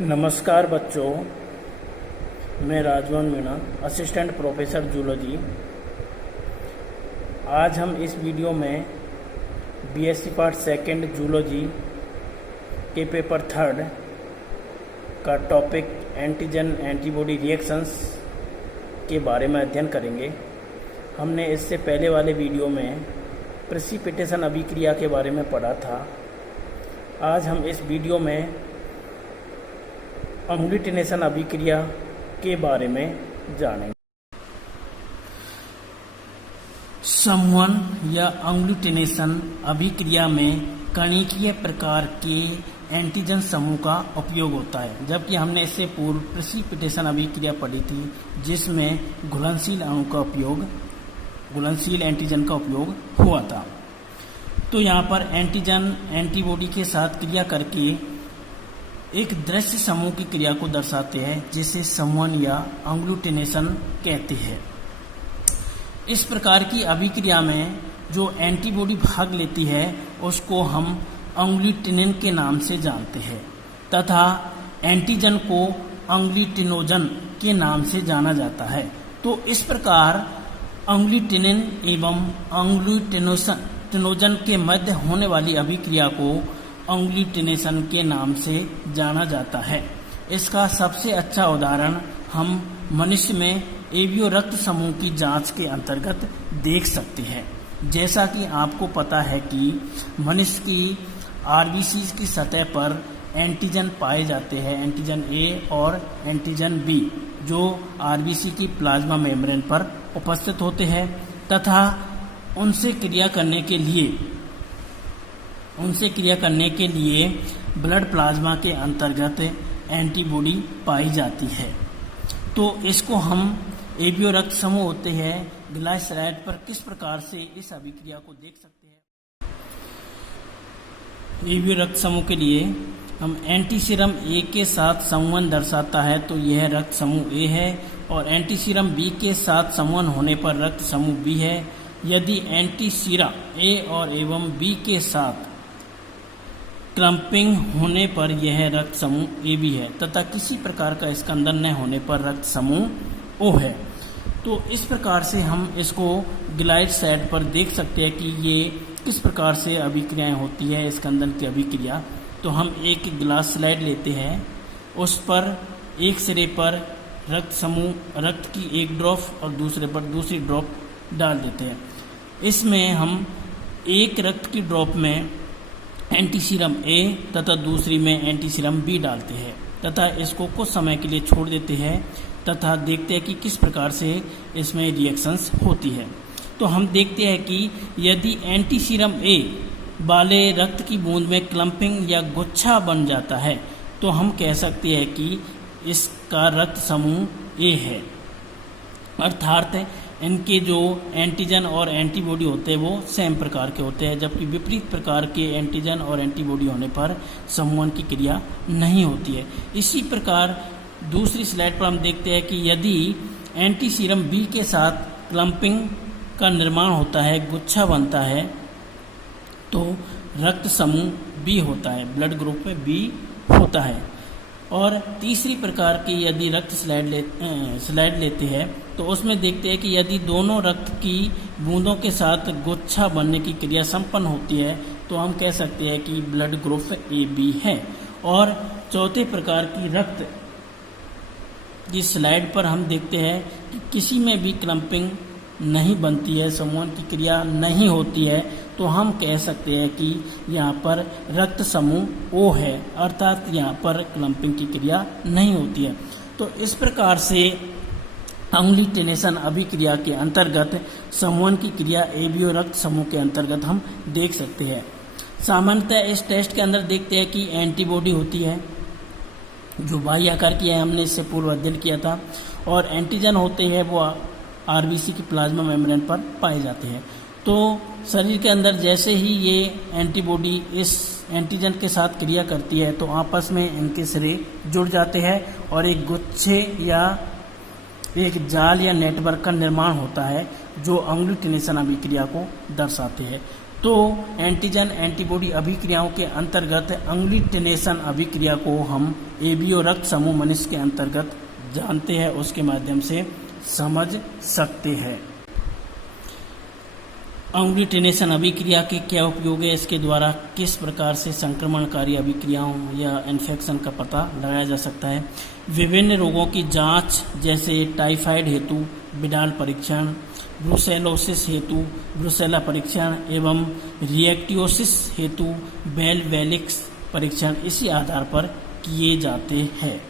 नमस्कार बच्चों, मैं राजवन मीणा, असिस्टेंट प्रोफेसर जूलॉजी। आज हम इस वीडियो में बीएससी पार्ट सेकंड जूलॉजी के पेपर थर्ड का टॉपिक एंटीजन एंटीबॉडी रिएक्शंस के बारे में अध्ययन करेंगे। हमने इससे पहले वाले वीडियो में प्रेसिपिटेशन अभिक्रिया के बारे में पढ़ा था। आज हम इस वीडियो में एग्लूटिनेशन अभिक्रिया के बारे में जानेंगे। समूहन या एग्लूटिनेशन अभिक्रिया में कणिकीय प्रकार के एंटीजन समूह का उपयोग होता है, जबकि हमने इससे पूर्व प्रेसिपिटेशन अभिक्रिया पढ़ी थी जिसमें घुलनशील अणु का उपयोग, घुलनशील एंटीजन का उपयोग हुआ था। तो यहाँ पर एंटीजन एंटीबॉडी के साथ क्रिया करके एक दृश्य समूह की क्रिया को दर्शाते हैं, जिसे समूहन या एग्लूटिनेशन कहते हैं। इस प्रकार की अभिक्रिया में जो एंटीबॉडी भाग लेती है उसको हम एग्लूटिनिन के नाम से जानते हैं तथा एंटीजन को एग्लूटिनोजन के नाम से जाना जाता है। तो इस प्रकार एग्लूटिनिन एवं एग्लूटिनोजन के मध्य होने वाली अभिक्रिया को एग्लूटिनेशन के नाम से जाना जाता है। इसका सबसे अच्छा उदाहरण हम मनुष्य में एबीओ रक्त समूह की जांच के अंतर्गत देख सकते हैं। जैसा कि आपको पता है कि मनुष्य की आरबीसी की सतह पर एंटीजन पाए जाते हैं, एंटीजन ए और एंटीजन बी, जो आरबीसी की प्लाज्मा मेम्ब्रेन पर उपस्थित होते हैं तथा उनसे क्रिया करने के लिए ब्लड प्लाज्मा के अंतर्गत एंटीबॉडी पाई जाती है। तो इसको हम एबीओ रक्त समूह होते हैं ग्लाइसराइड पर किस प्रकार से इस अभिक्रिया को देख सकते हैं। एबीओ रक्त समूह के लिए हम एंटीसीरम ए के साथ समूहन दर्शाता है, तो यह रक्त समूह ए है, और एंटीसीरम बी के साथ समूहन होने पर रक्त समूह बी है। यदि एंटीसीरा ए और एवं बी के साथ क्लम्पिंग होने पर यह रक्त समूह ए बी है तथा किसी प्रकार का स्कंदन न होने पर रक्त समूह ओ है। तो इस प्रकार से हम इसको ग्लाइड साइड पर देख सकते हैं कि ये किस प्रकार से अभिक्रियाएं होती है, स्कंदन की अभिक्रिया। तो हम एक ग्लास स्लाइड लेते हैं, उस पर एक सिरे पर रक्त की एक ड्रॉप और दूसरे पर दूसरी ड्रॉप डाल देते हैं। इसमें हम एक रक्त की ड्रॉप में एंटीसीरम ए तथा दूसरी में एंटीसीरम बी डालते हैं तथा इसको कुछ समय के लिए छोड़ देते हैं तथा देखते हैं कि किस प्रकार से इसमें रिएक्शंस होती है। तो हम देखते हैं कि यदि एंटीसीरम ए वाले रक्त की बूंद में क्लम्पिंग या गुच्छा बन जाता है तो हम कह सकते हैं कि इसका रक्त समूह ए है, अर्थात इनके जो एंटीजन और एंटीबॉडी होते हैं वो सेम प्रकार के होते हैं, जबकि विपरीत प्रकार के एंटीजन और एंटीबॉडी होने पर समूहन की क्रिया नहीं होती है। इसी प्रकार दूसरी स्लाइड पर हम देखते हैं कि यदि एंटीसीरम बी के साथ क्लम्पिंग का निर्माण होता है, गुच्छा बनता है, तो रक्त समूह बी होता है, ब्लड ग्रुप में बी होता है। और तीसरी प्रकार की यदि रक्त स्लाइड लेते हैं तो उसमें देखते हैं कि यदि दोनों रक्त की बूंदों के साथ गुच्छा बनने की क्रिया संपन्न होती है तो हम कह सकते हैं कि ब्लड ग्रुप ए बी है। और चौथे प्रकार की रक्त की स्लाइड पर हम देखते हैं कि किसी में भी क्लम्पिंग नहीं बनती है, समूहन की क्रिया नहीं होती है, तो हम कह सकते हैं कि यहाँ पर रक्त समूह ओ है, अर्थात यहाँ पर क्लम्पिंग की क्रिया नहीं होती है। तो इस प्रकार से एग्लूटिनेशन अभिक्रिया के अंतर्गत समूहन की क्रिया एबीओ रक्त समूह के अंतर्गत हम देख सकते हैं। सामान्यतः इस टेस्ट के अंदर देखते हैं कि एंटीबॉडी होती है जो बाह्य आकार की है, हमने इससे पूर्व अध्ययन किया था, और एंटीजन होते हैं वो आरबीसी की प्लाज्मा मेम्ब्रेन पर पाए जाते हैं। तो शरीर के अंदर जैसे ही ये एंटीबॉडी इस एंटीजन के साथ क्रिया करती है तो आपस में इनके सिरे जुड़ जाते हैं और एक गुच्छे या एक जाल या नेटवर्क का निर्माण होता है जो एग्लूटिनेशन अभिक्रिया को दर्शाते हैं। तो एंटीजन एंटीबॉडी अभिक्रियाओं के अंतर्गत एग्लूटिनेशन अभिक्रिया को हम एबीओ रक्त समूह मनुष्य के अंतर्गत जानते हैं, उसके माध्यम से समझ सकते हैं। एग्लूटिनेशन अभिक्रिया के क्या उपयोग है, इसके द्वारा किस प्रकार से संक्रमणकारी अभिक्रियाओं या इन्फेक्शन का पता लगाया जा सकता है। विभिन्न रोगों की जांच जैसे टाइफाइड हेतु विडाल परीक्षण, ब्रुसेलोसिस हेतु ब्रुसेला परीक्षण एवं रिएक्टियोसिस हेतु बेल वेलिक्स परीक्षण इसी आधार पर किए जाते हैं।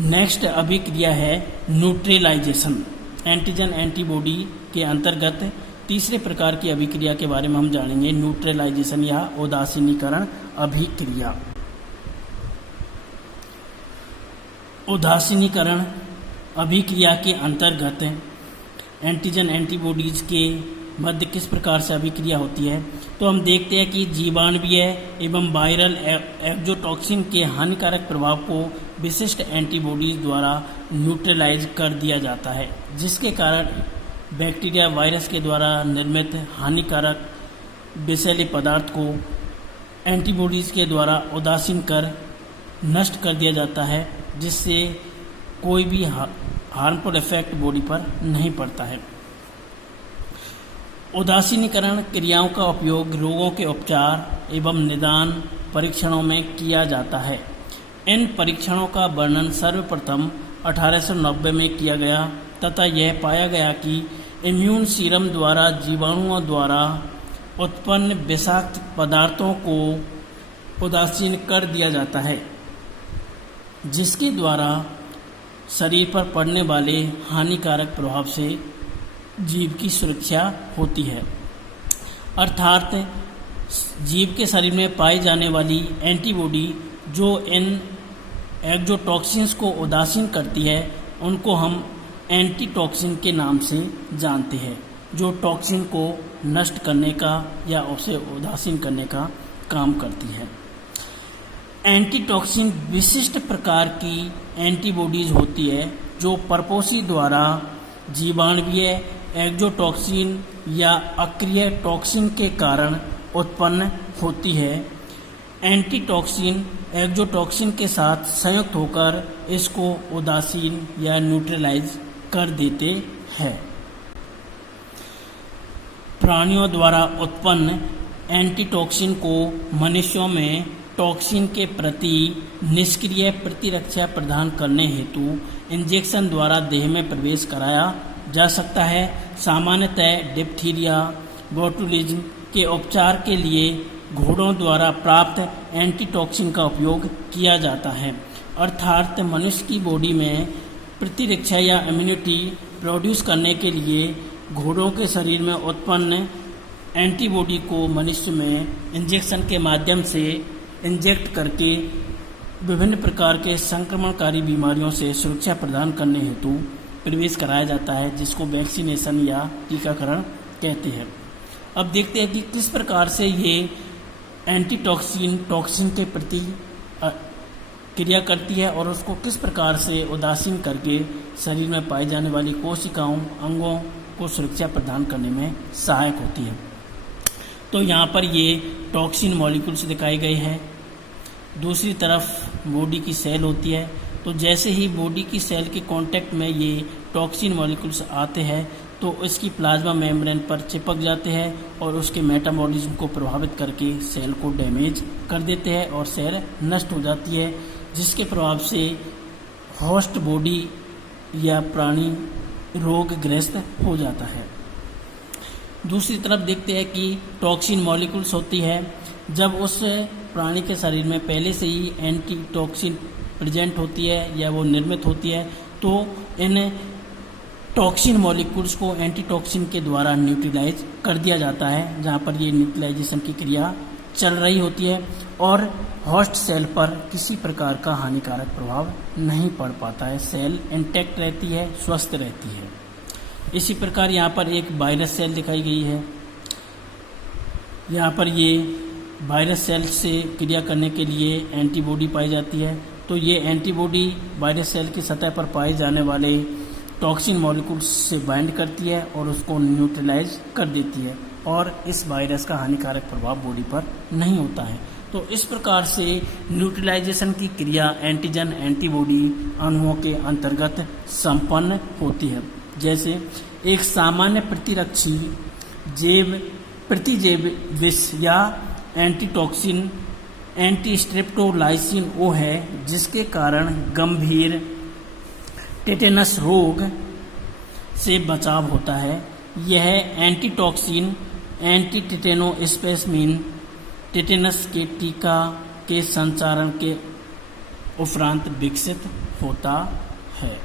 नेक्स्ट अभिक्रिया है न्यूट्रलाइजेशन। एंटीजन एंटीबॉडी के अंतर्गत तीसरे प्रकार की अभिक्रिया के बारे में हम जानेंगे, न्यूट्रलाइजेशन या उदासीनीकरण अभिक्रिया। उदासीनीकरण अभिक्रिया के अंतर्गत एंटीजन एंटीबॉडीज के मध्य किस प्रकार से अभिक्रिया होती है, तो हम देखते हैं कि जीवाणुवीय एवं वायरल एक्जोटॉक्सिन के हानिकारक प्रभाव को विशिष्ट एंटीबॉडीज द्वारा न्यूट्रलाइज कर दिया जाता है, जिसके कारण बैक्टीरिया वायरस के द्वारा निर्मित हानिकारक विषैले पदार्थ को एंटीबॉडीज के द्वारा उदासीन कर नष्ट कर दिया जाता है, जिससे कोई भी हार्मफुल इफेक्ट बॉडी पर नहीं पड़ता है। उदासीनीकरण क्रियाओं का उपयोग रोगों के उपचार एवं निदान परीक्षणों में किया जाता है। इन परीक्षणों का वर्णन सर्वप्रथम 1890 में किया गया तथा यह पाया गया कि इम्यून सीरम द्वारा जीवाणुओं द्वारा उत्पन्न विषाक्त पदार्थों को उदासीन कर दिया जाता है, जिसके द्वारा शरीर पर पड़ने वाले हानिकारक प्रभाव से जीव की सुरक्षा होती है। अर्थात जीव के शरीर में पाई जाने वाली एंटीबॉडी जो इन एक्जोटॉक्सिन्स को उदासीन करती है, उनको हम एंटीटॉक्सिन के नाम से जानते हैं, जो टॉक्सिन को नष्ट करने का या उसे उदासीन करने का काम करती है। एंटीटॉक्सिन विशिष्ट प्रकार की एंटीबॉडीज होती है जो परपोषी द्वारा जीवाणुवीय एक्जोटॉक्सिन या अक्रिय टॉक्सिन के कारण उत्पन्न होती है। एंटीटॉक्सिन एक्जोटॉक्सिन के साथ संयुक्त होकर इसको उदासीन या न्यूट्रलाइज कर देते हैं। प्राणियों द्वारा उत्पन्न एंटीटॉक्सिन को मनुष्यों में टॉक्सिन के प्रति निष्क्रिय प्रतिरक्षा प्रदान करने हेतु इंजेक्शन द्वारा देह में प्रवेश कराया जा सकता है। सामान्यतः डिप्थीरिया बोटुलिज्म के उपचार के लिए घोड़ों द्वारा प्राप्त एंटीटॉक्सिन का उपयोग किया जाता है। अर्थात मनुष्य की बॉडी में प्रतिरक्षा या इम्यूनिटी प्रोड्यूस करने के लिए घोड़ों के शरीर में उत्पन्न एंटीबॉडी को मनुष्य में इंजेक्शन के माध्यम से इंजेक्ट करके विभिन्न प्रकार के संक्रमणकारी बीमारियों से सुरक्षा प्रदान करने हेतु प्रवेश कराया जाता है, जिसको वैक्सीनेशन या टीकाकरण कहते हैं। अब देखते हैं कि किस प्रकार से ये एंटीटॉक्सिन टॉक्सिन के प्रति क्रिया करती है और उसको किस प्रकार से उदासीन करके शरीर में पाई जाने वाली कोशिकाओं अंगों को सुरक्षा प्रदान करने में सहायक होती है। तो यहाँ पर ये टॉक्सिन मॉलिक्यूल्स दिखाए गए हैं। दूसरी तरफ बॉडी की सेल होती है, तो जैसे ही बॉडी की सेल के कांटेक्ट में ये टॉक्सिन मॉलिक्यूल्स आते हैं तो इसकी प्लाज्मा मेम्ब्रेन पर चिपक जाते हैं और उसके मेटाबॉलिज्म को प्रभावित करके सेल को डैमेज कर देते हैं और सेल नष्ट हो जाती है, जिसके प्रभाव से होस्ट बॉडी या प्राणी रोगग्रस्त हो जाता है। दूसरी तरफ देखते हैं कि टॉक्सिन मॉलिक्यूल्स होती है, जब उस प्राणी के शरीर में पहले से ही एंटीटॉक्सिन प्रेजेंट होती है या वो निर्मित होती है, तो इन टॉक्सिन मॉलिक्यूल्स को एंटीटॉक्सिन के द्वारा न्यूट्रलाइज कर दिया जाता है, जहाँ पर ये न्यूट्रलाइजेशन की क्रिया चल रही होती है और होस्ट सेल पर किसी प्रकार का हानिकारक प्रभाव नहीं पड़ पाता है। सेल इंटैक्ट रहती है, स्वस्थ रहती है। इसी प्रकार यहाँ पर एक वायरस सेल दिखाई गई है। यहाँ पर ये वायरस सेल से क्रिया करने के लिए एंटीबॉडी पाई जाती है, तो ये एंटीबॉडी वायरस सेल की सतह पर पाए जाने वाले टॉक्सिन मॉलिक्यूल्स से बाइंड करती है और उसको न्यूट्रलाइज कर देती है। और इस वायरस का हानिकारक प्रभाव बॉडी पर नहीं होता है। तो इस प्रकार से न्यूट्रलाइजेशन की क्रिया एंटीजन एंटीबॉडी अणुओं के अंतर्गत संपन्न होती है। जैसे एक सामान्य प्रतिरक्षी प्रतिजैव विष या एंटीटॉक्सिन एंटीस्ट्रेप्टोलाइसिन ओ है, जिसके कारण गंभीर टेटेनस रोग से बचाव होता है। यह एंटीटॉक्सिन एंटीटेटेनोस्पेसमिन टेटेनस के टीका के संचारण के उपरांत विकसित होता है।